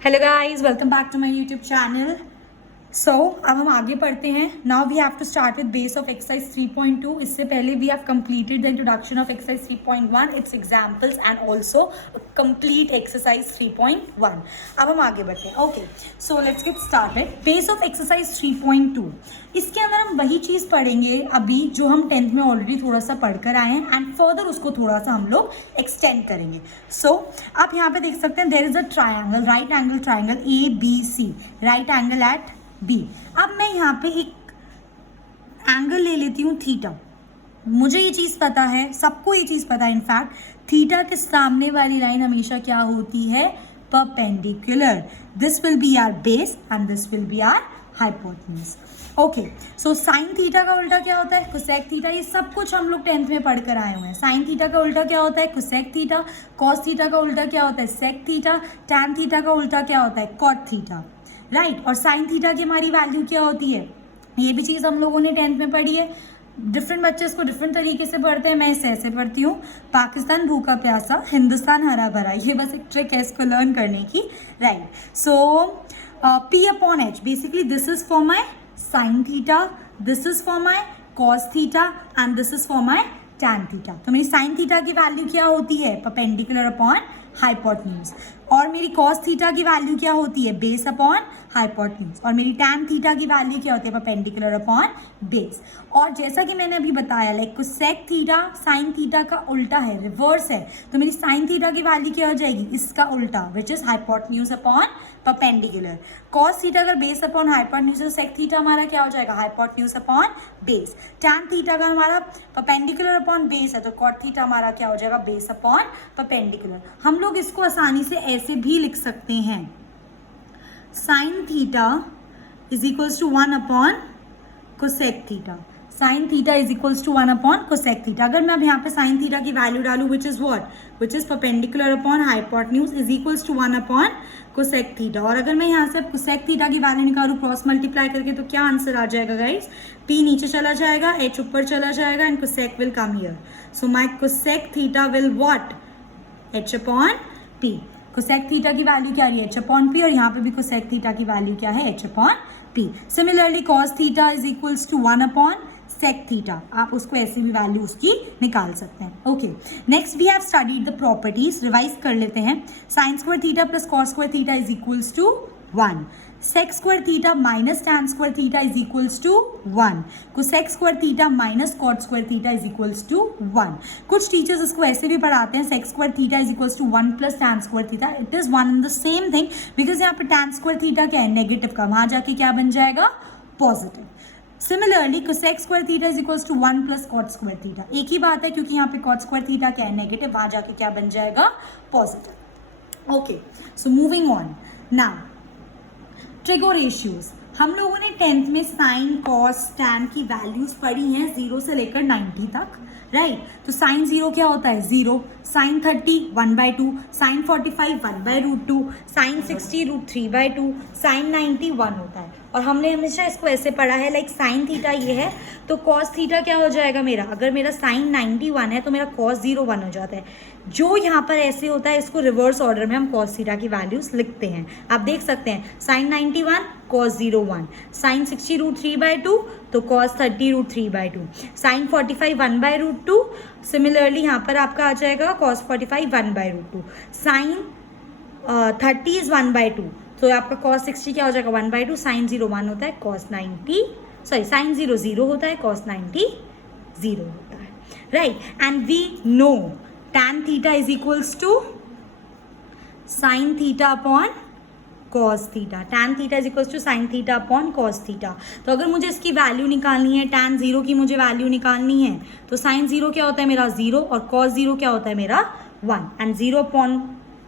Hello guys, welcome back to my YouTube channel. So अब हम आगे पढ़ते हैं। Now we have to start with base of exercise 3.2। इससे पहले we have completed the introduction of exercise 3.1, it's examples and also complete exercise 3.1। अब हम आगे बढ़ते हैं। Okay, so let's get started. Base of exercise 3.2, इसके अंदर हम वही चीज़ पढ़ेंगे अभी जो हम 10th में ऑलरेडी थोड़ा सा पढ़कर आए हैं एंड फर्दर उसको थोड़ा सा हम लोग एक्सटेंड करेंगे। सो आप यहाँ पे देख सकते हैं there is a triangle, right angle triangle ABC, right angle at B। अब मैं यहाँ पे एक एंगल ले लेती हूँ थीटा। मुझे ये चीज़ पता है, सबको ये चीज़ पता है इनफैक्ट, थीटा के सामने वाली लाइन हमेशा क्या होती है? Perpendicular. This will be our base and this will be our hypotenuse. Okay, so sine theta का उल्टा क्या होता है? Cosec theta. ये सब कुछ हम लोग 10th में पढ़कर आए हुए हैं। साइन थीटा का उल्टा क्या होता है? Cosec theta. कॉस थीटा का उल्टा क्या होता है? Sec theta. टैन थीटा का उल्टा क्या होता है? Cot theta, right. और साइन थीटा की हमारी वैल्यू क्या होती है? ये भी चीज़ हम लोगों ने 10th में पढ़ी है। डिफरेंट बच्चे इसको डिफरेंट तरीके से पढ़ते हैं। मैं इसे ऐसे पढ़ती हूँ, पाकिस्तान भूखा प्यासा, हिंदुस्तान हरा भरा। ये बस एक ट्रिक है इसको लर्न करने की, right. So P upon H, basically this is for my sin theta, this is for my cos theta and this is for my tan theta। तो मेरी sin theta की वैल्यू क्या होती है? Perpendicular upon hypotenuse. और मेरी cos theta की value क्या होती है? Base upon hypotenuse. और मेरी tan थीटा की वैल्यू क्या होती है? Perpendicular upon base. और जैसा कि मैंने अभी बताया, like cosec theta sine theta का उल्टा है, रिवर्स है। तो मेरी साइन थीटा की वैल्यू क्या हो जाएगी? इसका उल्टा, which is hypotenuse upon perpendicular. Cos theta अगर बेस अपॉन हाइपोटेन्यूज, तो सेक थीटा हमारा क्या हो जाएगा? Hypotenuse upon base. Tan theta अगर हमारा परपेंडिकुलर अपॉन बेस है, तो कॉट थीटा हमारा क्या हो जाएगा? Base upon perpendicular. हम लोग इसको आसानी से ऐसे भी लिख सकते हैं, sine theta is equals to 1 upon cosec theta. Sine theta is equals to 1 upon cosec theta. अगर मैं अब यहाँ पे साइन थीटा की वैल्यू डालूं, which is what? Which is perpendicular upon hypotenuse is equals to 1 upon cosec theta. और अगर मैं यहाँ से कोसेक थीटा की वैल्यू निकालूं क्रॉस मल्टीप्लाई करके, तो क्या आंसर आ जाएगा गाइस? P नीचे चला जाएगा, H ऊपर चला जाएगा and cosec will come here. So my cosec theta will what? H upon P। Cosec theta की वैल्यू क्या है? H upon P। और यहाँ पे भी कोसेक थीटा की वैल्यू क्या है? H upon P। Similarly cos theta is equals to 1 upon sec theta. आप उसको ऐसे भी वैल्यू उसकी निकाल सकते हैं। Okay, next we have studied the properties. Revise कर लेते हैं। Sine square theta plus cos square theta is equals to 1। Sec square theta minus tan square theta is equals to 1। Cosec square theta minus cot square theta is equals to 1। कुछ teachers इसको ऐसे भी पढ़ाते हैं, sec square theta is equals to 1 plus tan square theta. It is one and the same thing, because यहाँ पे tan square theta क्या है? नेगेटिव का, वहां जाके क्या बन जाएगा? Positive. Similarly cosec square theta is equals to 1 plus cot square theta. एक ही बात है, क्योंकि यहाँ पे कॉट स्क्वायर थीटा क्या है? नेगेटिव, वहां जाके क्या बन जाएगा? Positive. Okay, so moving on now, trigo ratios. हम लोगों ने 10th में साइन कॉस टैन की वैल्यूज पढ़ी हैं 0 से लेकर 90 तक, राइट। तो साइन 0 क्या होता है? 0। साइन 30 1/2, साइन 45 1/√2, साइन 60 √3/2, साइन 90 1 होता है। और हमने हमेशा इसको ऐसे पढ़ा है, लाइक साइन थीटा ये है तो कॉस थीटा क्या हो जाएगा मेरा? अगर मेरा साइन 91 है तो मेरा कॉस 0 1 हो जाता है। जो यहाँ पर ऐसे होता है, इसको रिवर्स ऑर्डर में हम कॉस थीटा की वैल्यूज लिखते हैं। आप देख सकते हैं, साइन 91 कॉस 0 1, साइन 60 √3/2 तो कॉस 30 √3/2, साइन 45 1/√2। सिमिलरली यहाँ पर आपका आ जाएगा कॉस 45 1/√2, साइन 30 इज 1/2 तो आपका कॉस 60 क्या हो जाएगा? 1/2। साइन 0 1 होता है, कॉस 90 सॉरी साइन 0 0 होता है, कॉस 90 0 होता है, right. And we know tan theta is equals to sine theta upon cos theta. Tan theta is equals to sine theta upon cos theta. तो अगर मुझे इसकी वैल्यू निकालनी है, टैन 0 की मुझे वैल्यू निकालनी है, तो साइन 0 क्या होता है मेरा? 0। और कॉस 0 क्या होता है मेरा? 1। And 0 upon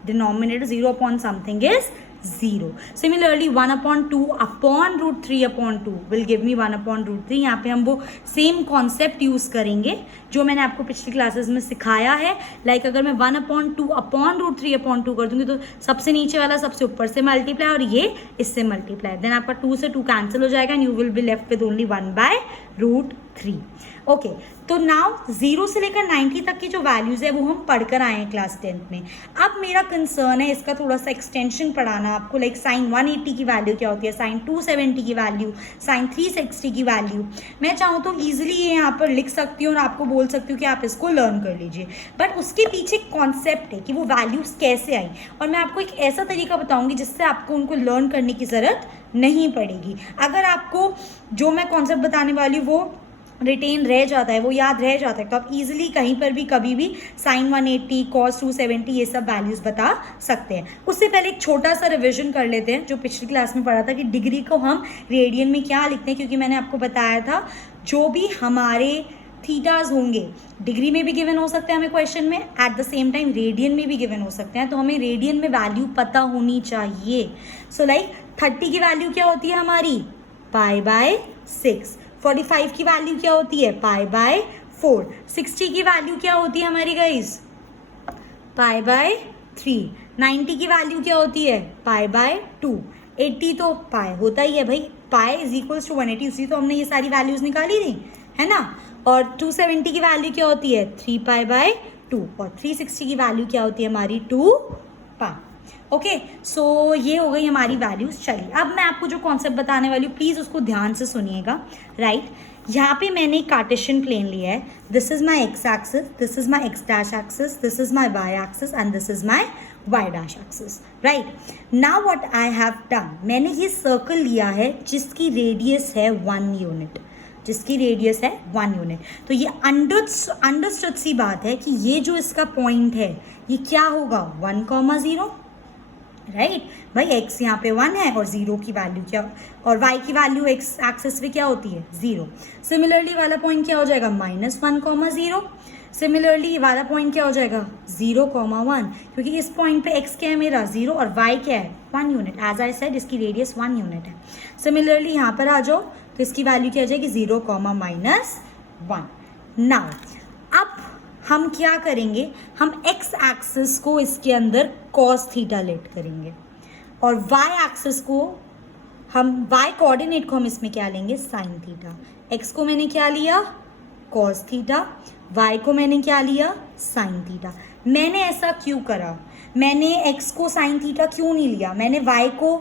denominator, 0 upon something is 0. Similarly 1 upon 2 upon root 3 upon 2 will give me 1 upon root 3. यहाँ पे हम वो सेम कॉन्सेप्ट यूज़ करेंगे जो मैंने आपको पिछली क्लासेस में सिखाया है। लाइक अगर मैं 1 upon 2 upon root 3 upon 2 कर दूंगी तो सबसे नीचे वाला सबसे ऊपर से मल्टीप्लाई और ये इससे मल्टीप्लाई, देन आपका 2 से 2 कैंसिल हो जाएगा and you will be left with only 1/√3. 3। Okay, तो नाउ 0 से लेकर 90 तक की जो वैल्यूज़ है वो हम पढ़कर आए हैं क्लास 10th में। अब मेरा कंसर्न है इसका थोड़ा सा एक्सटेंशन पढ़ाना आपको, लाइक साइन 180 की वैल्यू क्या होती है, साइन 270 की वैल्यू, साइन 360 की वैल्यू। मैं चाहूँ तो ईजिली ये यहाँ पर लिख सकती हूँ और आपको बोल सकती हूँ कि आप इसको लर्न कर लीजिए, बट उसके पीछे कॉन्सेप्ट है कि वो वैल्यूज़ कैसे आई, और मैं आपको एक ऐसा तरीका बताऊँगी जिससे आपको उनको लर्न करने की ज़रूरत नहीं पड़ेगी। अगर आपको जो मैं कॉन्सेप्ट बताने वाली हूँ वो रिटेन रह जाता है, वो याद रह जाता है, तो आप इजीली कहीं पर भी कभी भी साइन 180 कॉस 270 ये सब वैल्यूज़ बता सकते हैं। उससे पहले एक छोटा सा रिवीजन कर लेते हैं जो पिछली क्लास में पढ़ा था कि डिग्री को हम रेडियन में क्या लिखते हैं, क्योंकि मैंने आपको बताया था जो भी हमारे थीटाज होंगे डिग्री में भी गिवन हो सकते हैं हमें क्वेश्चन में, at the same time radian में भी गिवन हो सकते हैं, तो हमें रेडियन में वैल्यू पता होनी चाहिए। सो लाइक 30 की वैल्यू क्या होती है हमारी, π/6। 45 की वैल्यू क्या होती है, π/4। 60 की वैल्यू क्या होती है हमारी गाइस, π/3। 90 की वैल्यू क्या होती है, π/2। 80 तो पाई होता ही है भाई, पाई इज इक्वल्स टू 180, उसी तो हमने ये सारी वैल्यूज निकाली थी, है ना। और 270 की वैल्यू क्या होती है, 3π/2। और 360 की वैल्यू क्या होती है हमारी, 2π। ओके, सो ये हो गई हमारी वैल्यूज। चलिए अब मैं आपको जो कॉन्सेप्ट बताने वाली हूँ प्लीज़ उसको ध्यान से सुनिएगा। राइट, यहाँ पे मैंने कार्टेशियन प्लेन लिया है, this is my x axis, this is my x dash axis, this is my y axis and this is my y dash axis. Right, now what I have done, मैंने ये circle लिया है जिसकी radius है 1 unit, जिसकी radius है 1 unit. तो ये अंडरस्टूड सी बात है कि ये जो इसका पॉइंट है ये क्या होगा, 1,0। राइट भाई, x यहाँ पे 1 है और 0 की वैल्यू क्या, और y की वैल्यू x एक्सिस पे क्या होती है, 0। सिमिलरली वाला पॉइंट क्या हो जाएगा, -1,0। सिमिलरली वाला पॉइंट क्या हो जाएगा, 0,1, क्योंकि इस पॉइंट पे x क्या है मेरा, 0, और y क्या है, 1 यूनिट। एज आई सेड इसकी रेडियस 1 यूनिट है। सिमिलरली यहाँ पर आ जाओ तो इसकी वैल्यू क्या आ जाएगी, 0, -1। नाउ अब हम क्या करेंगे, हम x एक्सिस को इसके अंदर cos थीटा लेट करेंगे और y एक्सिस को हम y कोऑर्डिनेट को हम इसमें क्या लेंगे, sin थीटा। x को मैंने क्या लिया, cos थीटा, y को मैंने क्या लिया, sin थीटा। मैंने ऐसा क्यों करा, मैंने x को sin थीटा क्यों नहीं लिया, मैंने y को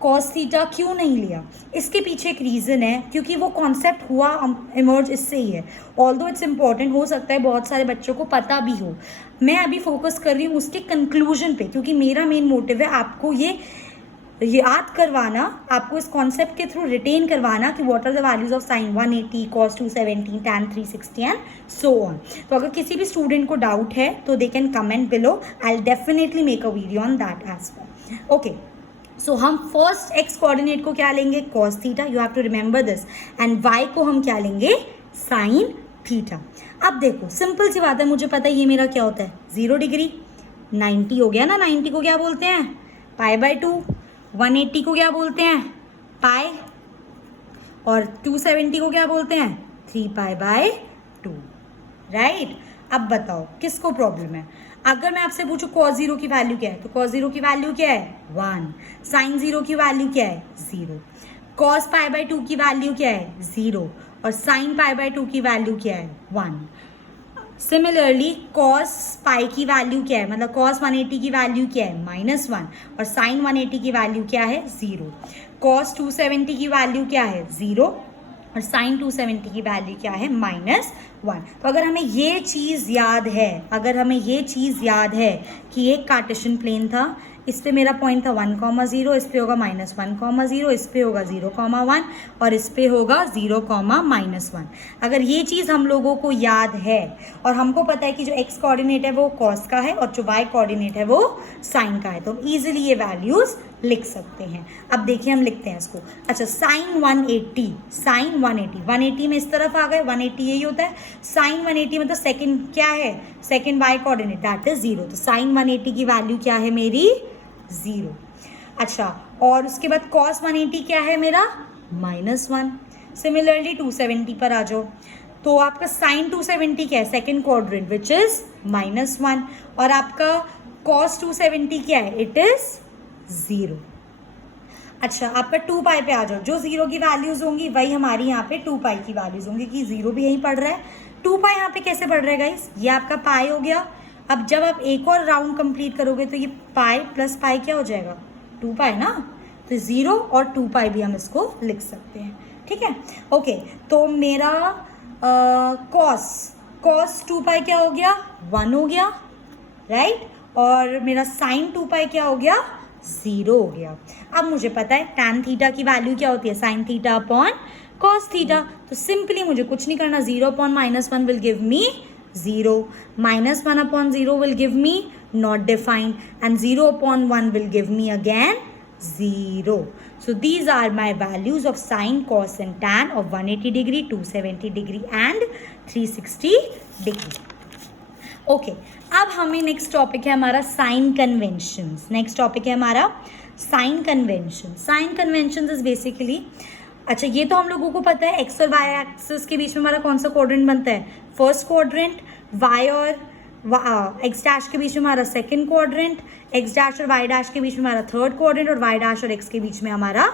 कॉस थीटा क्यों नहीं लिया, इसके पीछे एक रीज़न है, क्योंकि वो कॉन्सेप्ट हुआ इमर्ज इससे ही है। ऑल्दो इट्स इम्पॉर्टेंट, हो सकता है बहुत सारे बच्चों को पता भी हो, मैं अभी फोकस कर रही हूँ उसके कंक्लूजन पे, क्योंकि मेरा मेन मोटिव है आपको ये याद करवाना, आपको इस कॉन्सेप्ट के थ्रू रिटेन करवाना कि what are the values of sine 180, cos 270, tan 360 and so on. तो अगर किसी भी स्टूडेंट को डाउट है तो they can comment below, I will definitely make a video on that as well. Okay, so हम फर्स्ट एक्स कोऑर्डिनेट को क्या लेंगे, cos theta, you have to remember this, and y को हम क्या लेंगे, साइन थीटा। अब देखो सिंपल सी बात है, मुझे पता है ये मेरा क्या होता है, 0 डिग्री। 90 हो गया ना, 90 को क्या बोलते हैं, π/2। 180 को क्या बोलते हैं, पाई, और 270 को क्या बोलते हैं, 3π/2। राइट, अब बताओ किसको प्रॉब्लम है। अगर मैं आपसे पूछूं cos 0 की वैल्यू क्या है, तो cos 0 की वैल्यू क्या है, 1। sin 0 की वैल्यू क्या है, 0। cos π/2 की वैल्यू क्या है, 0। और sin π/2 की वैल्यू क्या है, 1। सिमिलरली cos पाई की वैल्यू क्या है, मतलब cos 180 की वैल्यू क्या है, -1। और sin 180 की वैल्यू क्या है, 0। cos 270 की वैल्यू क्या है, 0। और sin 270 की वैल्यू क्या है, -1। तो अगर हमें ये चीज़ याद है, अगर हमें ये चीज़ याद है कि एक कार्टेशियन प्लेन था, इस पे मेरा पॉइंट था 1,0, इस पे होगा -1,0, इस पे होगा 0,1 और इस पे होगा 0,-1। अगर ये चीज़ हम लोगों को याद है और हमको पता है कि जो x कोऑर्डिनेट है वो cos का है और जो y कोऑर्डिनेट है वो sin का है, तो ईजिली ये वैल्यूज़ लिख सकते हैं। अब देखिए हम लिखते हैं इसको। अच्छा, sin 180, 180 में इस तरफ आ गए, 180 यही होता है। sin 180 मतलब सेकंड क्या है, second y coordinate, that is 0। तो sin 180 की वैल्यू क्या है मेरी, 0। अच्छा, और उसके बाद cos 180 क्या है मेरा, -1। सिमिलरली 270 पर आ जाओ, तो आपका sin 270 क्या है, सेकंड क्वाड्रेंट विच इज -1। और आपका cos 270 क्या है, इट इज 0। अच्छा, आपका 2 पाई पे आ जाओ। जो 0 की वैल्यूज होंगी वही हमारी यहाँ पे 2 पाई की वैल्यूज होंगी, कि 0 भी यहीं पढ़ रहा है। 2 पाई यहाँ पे कैसे पढ़ रहा है गाइस? ये आपका पाई हो गया। अब जब आप एक और राउंड कंप्लीट करोगे तो ये पाई प्लस पाई क्या हो जाएगा? 2 पाई ना। तो 0 और 2 पाई भी हम इसको लिख सकते हैं, ठीक है। ओके, तो मेरा कॉस 2 पाई क्या हो गया? 1 हो गया, राइट। और मेरा साइन 2 पाई क्या हो गया? 0 हो गया। अब मुझे पता है tan थीटा की वैल्यू क्या होती है? Sign theta upon cos theta. तो सिंपली मुझे कुछ नहीं करना, 0 upon -1 will give me 0, -1 upon 0 will give me not defined, and 0 upon 1 will give me again 0. So these are my values of sine, cos and tan of 180 degree, 270 degree and 360 degree. Okay, अब हमें next topic है हमारा sign conventions. Next topic है हमारा sign convention. Sign conventions is basically, अच्छा ये तो हम लोगों को पता है, एक्स और वाई एक्सिस के बीच में हमारा कौन सा क्वाड्रेंट बनता है? First quadrant. वाई और एक्स डैश के बीच में हमारा सेकंड क्वाड्रेंट, एक्स डैश और वाई डैश के बीच में हमारा थर्ड क्वाड्रेंट, और वाई डैश और एक्स के बीच में हमारा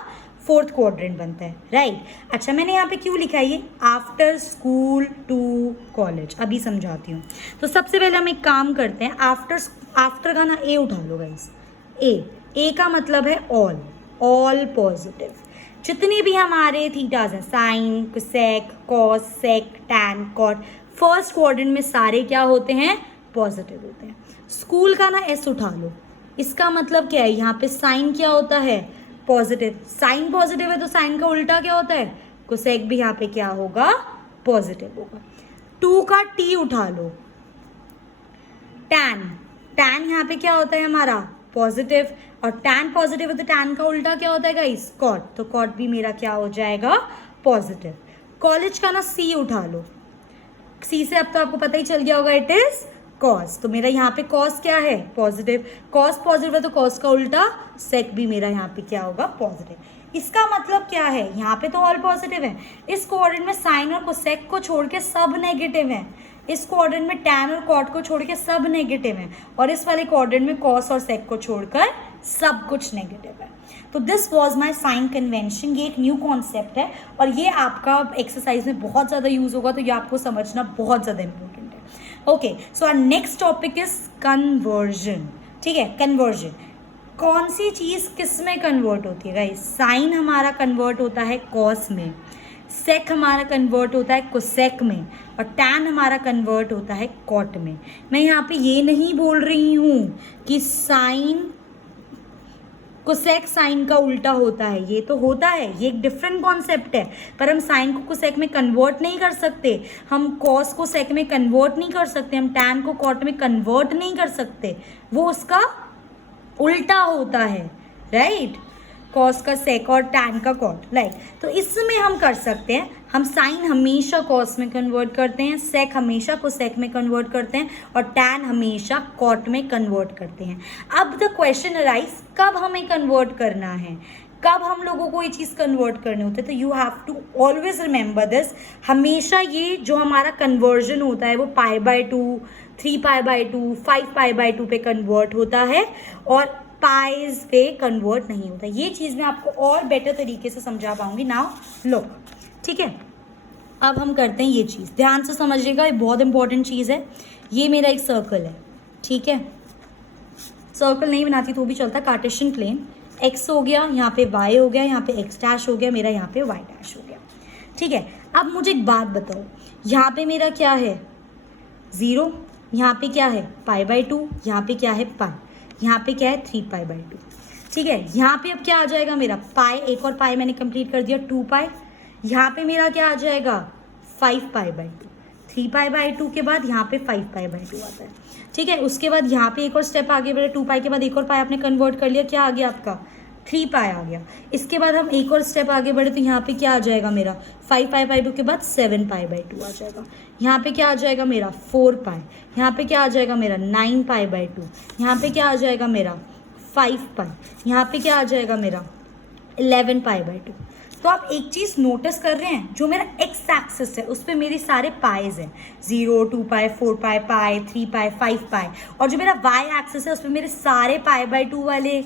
फोर्थ क्वाड्रेंट बनता है, राइट। अच्छा, मैंने यहाँ पे क्यों लिखा है ये? आफ्टर स्कूल टू कॉलेज, अभी समझाती हूँ। तो सबसे पहले हम एक काम करते हैं, आफ्टर का ना ए उठा लो गाइस। ए का मतलब है ऑल पॉजिटिव। जितने भी हमारे थीटाज हैं, साइन, कोसेक, कॉस, सेक, टैन, कॉट, फर्स्ट क्वाड्रेंट में सारे क्या होते हैं? पॉजिटिव होते हैं। स्कूल का ना एस उठा लो। इसका मतलब क्या है? यहाँ पे साइन क्या होता है? पॉजिटिव। साइन पॉजिटिव है तो साइन का उल्टा क्या होता है? कोसेक भी यहाँ पे क्या होगा? पॉजिटिव होगा। 2 का टी उठा लो। टैन यहाँ पे क्या होता है हमारा? पॉजिटिव। और टैन पॉजिटिव है तो टैन का उल्टा क्या होता है गाइस? कॉट। तो कॉट भी मेरा क्या हो जाएगा? पॉजिटिव। कॉलेज का ना सी उठा लो। सी से अब तो आपको पता ही चल गया होगा, इट इज कॉस। तो मेरा यहाँ पे कॉस क्या है? पॉजिटिव। कॉस पॉजिटिव है तो कॉस का उल्टा सेक भी मेरा यहाँ पे क्या होगा? पॉजिटिव। इसका मतलब क्या है? यहाँ पे तो ऑल पॉजिटिव है। इस कोऑर्डिनेट में साइन और कोसेक को छोड़ के सब नेगेटिव है। इस कोऑर्डिनेट में टैन और कॉट को छोड़ के सब नेगेटिव है, और इस वाले कोऑर्डिनेट में कॉस और सेक को छोड़कर सब कुछ नेगेटिव है। तो this was my sign convention. ये एक न्यू कॉन्सेप्ट है और ये आपका एक्सरसाइज में बहुत ज़्यादा यूज होगा, तो ये आपको समझना बहुत ज़्यादा इंपॉर्टेंट है। Okay, so our next topic is conversion. ठीक है, कन्वर्जन। कौन सी चीज़ किस में कन्वर्ट होती है गाइस? साइन हमारा कन्वर्ट होता है कॉस में, सेक हमारा कन्वर्ट होता है कोसेक में, और टैन हमारा कन्वर्ट होता है कॉट में। मैं यहाँ पे ये नहीं बोल रही हूँ कि साइन कोसेक साइन का उल्टा होता है, ये तो होता है, ये एक डिफरेंट कॉन्सेप्ट है, पर हम साइन को कोसेक में कन्वर्ट नहीं कर सकते, हम कॉस को सेक में कन्वर्ट नहीं कर सकते, हम टैन को कॉट में कन्वर्ट नहीं कर सकते, वो उसका उल्टा होता है, राइट। कॉस का सेक और टैन का कॉट, राइट। तो इसमें हम कर सकते हैं, हम साइन हमेशा कॉस में कन्वर्ट करते हैं, सेक हमेशा कोसेक में कन्वर्ट करते हैं, और टैन हमेशा कॉट में कन्वर्ट करते हैं। अब द क्वेश्चन अराइज, कब हमें कन्वर्ट करना है, कब हम लोगों को ये चीज़ कन्वर्ट करनी होती है? तो you have to always remember this. हमेशा ये जो हमारा कन्वर्जन होता है वो π/2, 3π/2, 5π/2 पे कन्वर्ट होता है, और पाइज पे कन्वर्ट नहीं होता। ये चीज़ मैं आपको और बेटर तरीके से समझा पाऊंगी। नाउ लो, ठीक है, अब हम करते हैं ये चीज़, ध्यान से समझिएगा, ये बहुत इंपॉर्टेंट चीज़ है। ये मेरा एक सर्कल है, ठीक है, सर्कल नहीं बनाती तो भी चलता, कार्टेशियन प्लेन, एक्स हो गया, यहाँ पे वाई हो गया, यहाँ पे एक्स डैश हो गया, मेरा यहाँ पे वाई डैश हो गया, ठीक है। अब मुझे एक बात बताओ, यहाँ पे मेरा क्या है? 0, यहाँ पे क्या है? π/2, यहाँ पे क्या है? पाई, यहाँ पे क्या है? 3π/2, ठीक है। यहाँ पे अब क्या आ जाएगा मेरा? पाई, एक और पाई मैंने कंप्लीट कर दिया, 2 पाई। यहाँ पे मेरा क्या आ जाएगा? 5π/2। 3π/2 के बाद यहाँ पे 5π/2 आता है, ठीक है। उसके बाद यहाँ पे एक और स्टेप आगे बढ़े, 2 पाई के बाद एक और पाई आपने कन्वर्ट कर लिया, क्या आ गया आपका? 3 पाई आ गया। इसके बाद हम एक और स्टेप आगे बढ़े तो यहाँ पे क्या आ जाएगा मेरा? 5π/2 के बाद 7π/2 आ जाएगा। यहाँ पे क्या आ जाएगा मेरा? 4 पाई। यहाँ पे क्या आ जाएगा मेरा? 9π/2। यहाँ पे क्या आ जाएगा मेरा? 5 पाई। यहाँ पे क्या आ जाएगा मेरा? 11π/2। तो आप एक चीज़ नोटिस कर रहे हैं, जो मेरा एक्स एक्सिस है उस पर मेरे सारे पाइज हैं, 0, 2 पाई, 4 पाई, पाई, 3 पाई, 5 पाई, और जो मेरा वाई एक्सिस है उस पर मेरे सारे π/2 वाले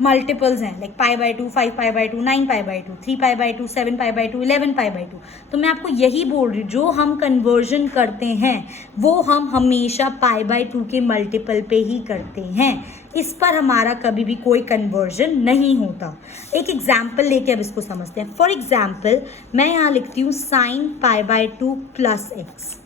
मल्टीपल्स हैं, लाइक π/2, 5π/2, 9π/2, 3π/2, 7π/2, 11π/2। तो मैं आपको यही बोल रही हूँ, जो हम कन्वर्जन करते हैं वो हम हमेशा π/2 के मल्टीपल पे ही करते हैं, इस पर हमारा कभी भी कोई कन्वर्जन नहीं होता। एक एग्जाम्पल लेके अब इसको समझते हैं। फॉर एग्जाम्पल मैं यहाँ लिखती हूँ sin π/2 plus x,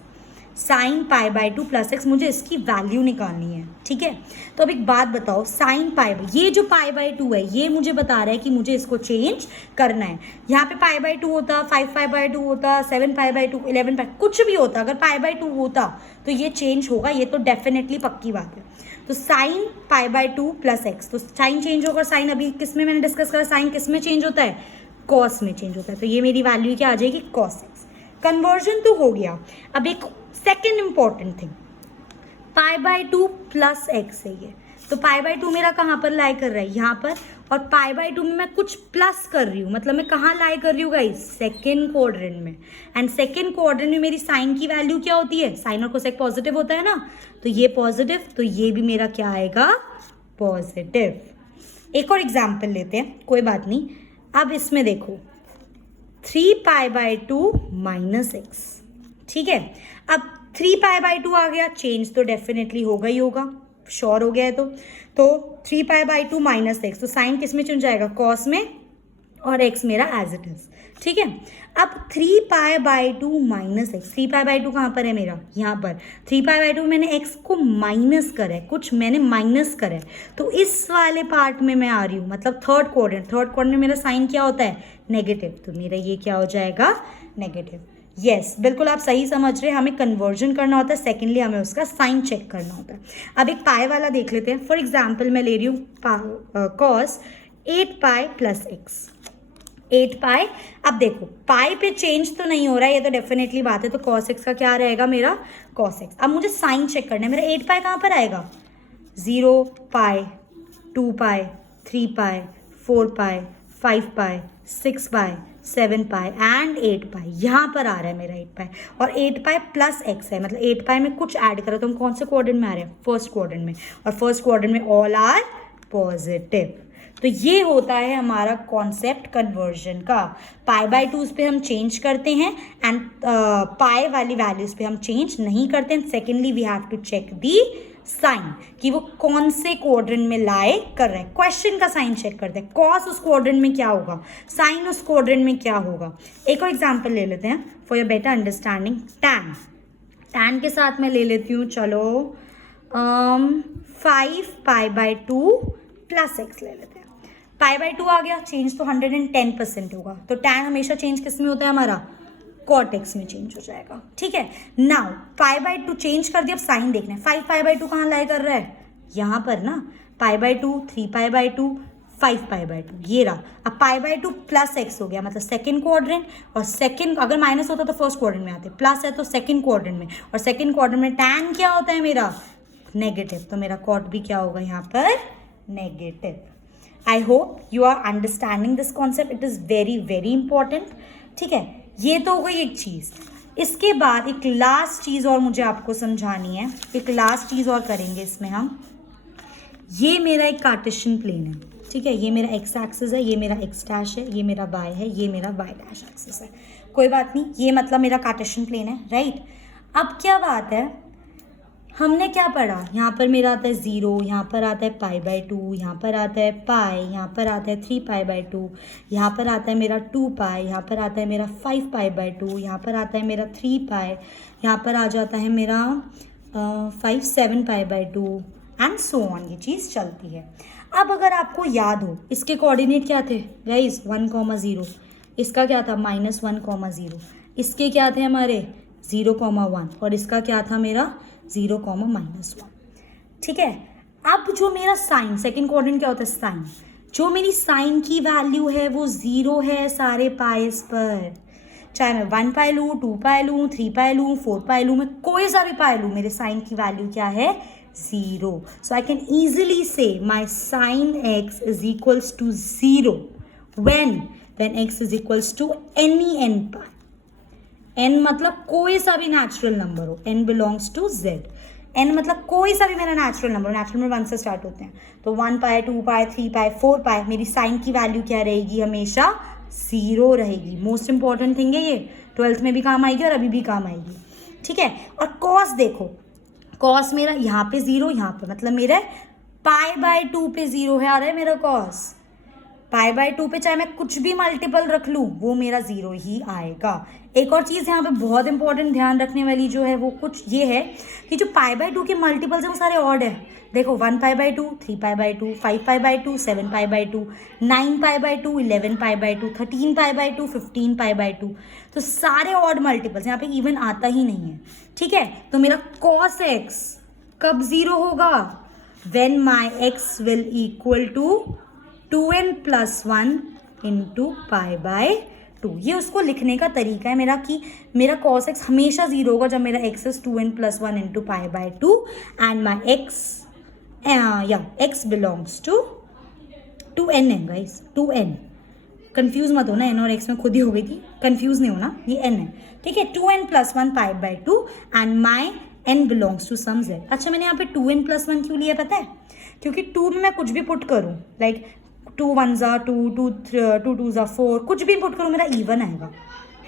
sine π/2 plus x, मुझे इसकी वैल्यू निकालनी है, ठीक है। तो अब एक बात बताओ, साइन ये जो π/2 है ये मुझे बता रहा है कि मुझे इसको चेंज करना है। यहाँ पे π/2 होता, 5π/2 होता, 7π/2, 11π, कुछ भी होता, अगर π/2 होता तो ये चेंज होगा, ये तो डेफिनेटली पक्की बात है। तो साइन π/2 प्लस एक्स, तो साइन चेंज होगा। साइन अभी किस में मैंने डिस्कस करा, साइन किस में चेंज होता है, कॉस में चेंज होता है। तो ये मेरी वैल्यू क्या आ जाएगी, कॉस एक्स। कन्वर्जन तो हो गया। अब एक second important thing, π/2 plus x है ये, तो π/2 मेरा कहाँ पर लाई कर रहा है, यहाँ पर, और π/2 में मैं कुछ प्लस कर रही हूँ, मतलब मैं कहाँ लाई कर रही हूँ गाइस, सेकेंड क्वाड्रेंट में। एंड सेकेंड क्वाड्रेंट में मेरी साइन की वैल्यू क्या होती है, साइन और कोसेक पॉजिटिव होता है ना, तो ये पॉजिटिव, तो ये भी मेरा क्या आएगा, पॉजिटिव। एक और एग्जाम्पल लेते हैं, कोई बात नहीं। अब इसमें देखो 3π/2 माइनस एक्स, ठीक है। अब 3π/2 आ गया, चेंज तो डेफिनेटली होगा ही होगा, श्योर हो गया है। तो 3π/2 माइनस एक्स, तो साइन किस में चुन जाएगा, कॉस में, और एक्स मेरा एज इट इज, ठीक है। अब 3π/2 माइनस एक्स, 3π/2 कहाँ पर है मेरा, यहाँ पर। 3π/2 मैंने एक्स को माइनस करा है, कुछ मैंने माइनस करा है, तो इस वाले पार्ट में मैं आ रही हूँ, मतलब थर्ड क्वाड्रेंट में मेरा साइन क्या होता है, नेगेटिव, तो मेरा ये क्या हो जाएगा, नेगेटिव। यस, बिल्कुल आप सही समझ रहे हैं, हमें कन्वर्जन करना होता है, सेकेंडली हमें उसका साइन चेक करना होता है। अब एक पाई वाला देख लेते हैं। फॉर एग्जाम्पल मैं ले रही हूँ कॉस 8π प्लस एक्स, 8π। अब देखो पाई पे चेंज तो नहीं हो रहा है, ये तो डेफिनेटली बात है, तो कॉस एक्स का क्या रहेगा मेरा, कॉस एक्स। अब मुझे साइन चेक करना है, मेरा 8π कहाँ पर आएगा, 0π, 2π, 3π, 4π, 5π, 6π, 7π एंड 8π, यहाँ पर आ रहा है मेरा 8π, और 8π प्लस एक्स है, मतलब 8π में कुछ ऐड करो तो हम कौन से क्वाड्रेंट में आ रहे हैं, फर्स्ट क्वाड्रेंट में, और फर्स्ट क्वाड्रेंट में ऑल आर पॉजिटिव। तो ये होता है हमारा कॉन्सेप्ट कन्वर्जन का। π/2 पे हम चेंज करते हैं एंड पाई वाली वैल्यूज पे हम चेंज नहीं करते हैं। Secondly we have to check the sign कि वो कौन से क्वाड्रेंट में लाए कर रहे हैं, क्वेश्चन का साइन चेक करते हैं, कॉस उस क्वाड्रेंट में क्या होगा, साइन उस क्वाड्रेंट में क्या होगा। एक और एग्जांपल ले लेते हैं for your better understanding. Tan के साथ मैं ले लेती हूँ, चलो 5π/2 प्लस एक्स ले लेते हैं। π/2 आ गया, चेंज तो 110% होगा, तो टैन हमेशा चेंज किस में होता है हमारा, कॉट एक्स में चेंज हो जाएगा, ठीक है। नाउ π/2 चेंज कर दिया, अब साइन देखना है, 5π/2 कहाँ लाई कर रहा है, यहाँ पर ना, π/2, 3π/2, 5π/2, ये रहा। अब π/2 प्लस एक्स हो गया, मतलब सेकंड क्वाड्रेंट, और सेकंड अगर माइनस होता तो फर्स्ट क्वाड्रेंट में आते, प्लस है तो सेकंड क्वाड्रेंट में, और सेकंड क्वाड्रेंट में टैन क्या होता है मेरा, नेगेटिव, तो मेरा कॉट भी क्या होगा यहाँ पर, negative. I hope you are understanding this concept, it is very very important, ठीक है। ये तो हो गई एक चीज़। इसके बाद एक लास्ट चीज़ और मुझे आपको समझानी है, एक लास्ट चीज़ और करेंगे इसमें हम। ये मेरा एक कार्टेशियन प्लेन है, ठीक है, ये मेरा एक्स एक्सिस है, ये मेरा एक्स डैश है, ये मेरा वाई है, ये मेरा वाई डैश एक्सिस है, कोई बात नहीं, ये मतलब मेरा कार्टेशियन प्लेन है, राइट। अब क्या बात है, हमने क्या पढ़ा, यहाँ पर मेरा आता है 0, यहाँ पर आता है π/2, यहाँ पर आता है पाई, यहाँ पर आता है 3π/2, यहाँ पर आता है मेरा 2π, यहाँ पर आता है मेरा 5π/2, यहाँ पर आता है मेरा 3π, यहाँ पर आ जाता है मेरा 7π/2 एंड सो ऑन, ये चीज़ चलती है। अब अगर आपको याद हो इसके कोऑर्डिनेट क्या थे गाइस, 1,0, इसका क्या था -1,0, इसके क्या थे हमारे 0,1, और इसका क्या था मेरा 0,-1, ठीक है। अब जो मेरा साइन, सेकंड क्वाड्रेंट क्या होता है, साइन, जो मेरी साइन की वैल्यू है वो 0 है सारे पाइस पर, चाहे मैं 1π लूँ, 2π लूँ, 3π लूँ, 4π लूँ, मैं कोई सा भी पाई लूँ, मेरे साइन की वैल्यू क्या है, 0। सो आई can easily say my sine x is equals to 0 when x is equals to any n pi, n मतलब कोई सा भी नेचुरल नंबर हो, n belongs to z, n मतलब कोई सा भी मेरा नेचुरल नंबर 1 से स्टार्ट होते हैं, तो 1 पाई 2 पाई 3 पाई 4 पाई, मेरी साइन की वैल्यू क्या रहेगी, हमेशा 0 रहेगी। मोस्ट इंपॉर्टेंट थिंग है ये, 12th में भी काम आएगी और अभी भी काम आएगी, ठीक है। और कॉस देखो, कॉस मेरा यहाँ पे 0, यहाँ पे मतलब मेरे π/2 पे 0 है, आ रहा है मेरा कॉस। π/2 पे चाहे मैं कुछ भी मल्टीपल रख लूँ वो मेरा 0 ही आएगा। एक और चीज़ यहाँ पे बहुत इंपॉर्टेंट ध्यान रखने वाली जो है वो कुछ ये है कि जो π/2 के मल्टीपल्स हैं वो सारे ऑड है। देखो 1π/2, 3π/2, 5π/2, 7π/2, 9π/2, 11π/2, 13π/2, 15π/2, तो सारे ऑड मल्टीपल्स, यहाँ पे इवन आता ही नहीं है, ठीक है। तो मेरा cos x कब 0 होगा, when my x will equal to 2n + 1 × π/2। ये उसको लिखने का तरीका है मेरा कि मेरा cos x हमेशा 0 होगा जब मेरा x is 2n + 1 × π/2 and my x belongs to 2n है गाइस, 2n। कंफ्यूज मत होना, n और x में खुद ही हो गई थी, कंफ्यूज नहीं होना, ये n है, ठीक है। 2n + 1 π/2 and my n belongs to some z। अच्छा मैंने यहाँ पे 2n + 1 क्यों लिया पता है, क्योंकि 2 में मैं कुछ भी पुट करूँ, लाइक 2 1s 2, 2 2s 4, कुछ भी पुट करूँ मेरा इवन आएगा,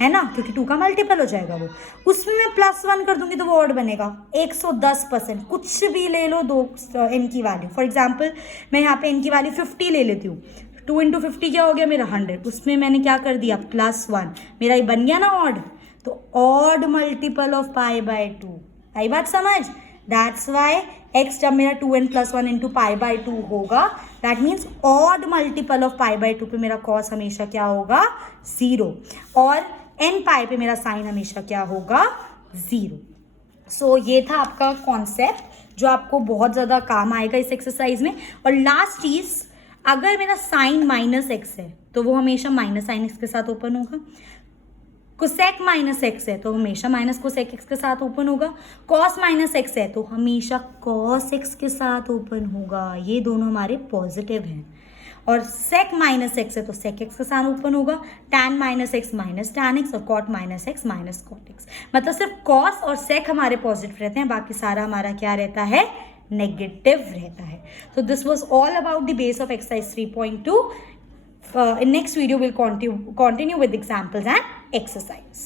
है ना, क्योंकि 2 का मल्टीपल हो जाएगा वो। उसमें मैं +1 कर दूंगी तो वो ऑड बनेगा। 110%, कुछ भी ले लो, दो n की वैल्यू, फॉर एग्जाम्पल मैं यहाँ पे n की वैल्यू 50 ले लेती हूँ, 2 × 50 क्या हो गया मेरा 100, उसमें मैंने क्या कर दिया +1, मेरा ये बन गया ना ऑड, तो ऑड मल्टीपल ऑफ π/2। आई बात समझ, दैट्स वाई x जब मेरा 2n + 1 × π/2 होगा, that means odd multiple of π/2 पे मेरा कॉस हमेशा क्या होगा 0, और n पाई पे मेरा साइन हमेशा क्या होगा 0। सो ये था आपका कॉन्सेप्ट जो आपको बहुत ज़्यादा काम आएगा इस एक्सरसाइज में। और लास्ट चीज़, अगर मेरा साइन -x है तो वो हमेशा -sin x के साथ ओपन होगा, कोसेक -x है तो हमेशा -कोसेक x के साथ ओपन होगा, कॉस -x है तो हमेशा कॉस x के साथ ओपन होगा, ये दोनों हमारे पॉजिटिव हैं। और सेक -x है तो सेक x के साथ ओपन होगा, tan -x -tan x और cot -x -cot x, मतलब सिर्फ कॉस और सेक हमारे पॉजिटिव रहते हैं, बाकी सारा हमारा क्या रहता है, नेगेटिव रहता है। So this was all about the base of exercise 3.2. In next video we'll continue with examples and exercise.